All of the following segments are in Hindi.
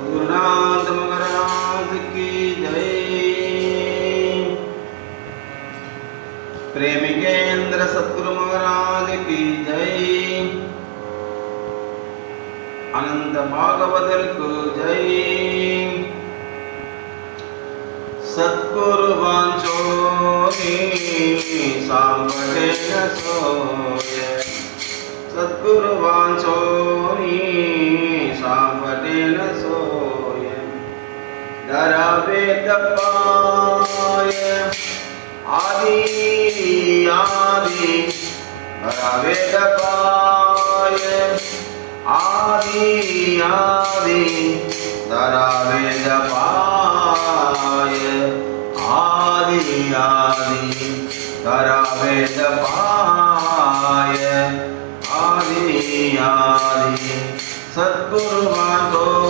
सद्गुरुनाथ महाराज की जय। प्रेमिकेंद्र सद्गुरु महाराज की जय। अनंत भागवतर को जय। सद्गुरु वांचो सांबटे सोय सद्गुरु वांचो दरवे दपाय आदि आदि दरवे दपाय आदि आदि दरवे दपाय आदि आदि दरवे दपाय आदि आदि सद्गुरु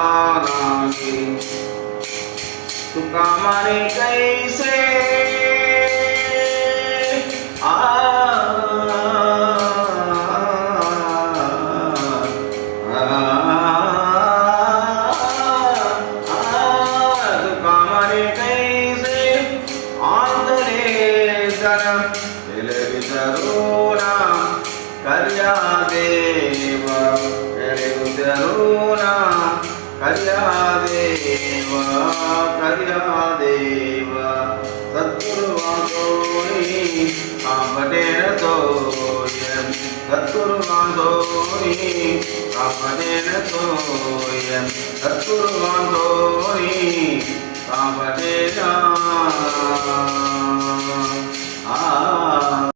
દયાનાગી તું કામરે કૈસે ಕಲ್ಯಾದೇವ ಎರೆಯುವುದರೂಣ ಕಲ್ಯಾದೇವ ಕಲ್ಯಾದೇವ ಸದ್ಗುರುವಾದೋನಿ ಕಾಮನೇನ ತೋಯ ಸದ್ಗುರುವಾದೋನಿ ಕಾಮನೇನ ತೋಯ ಸದ್ಗುರುವಾದೋ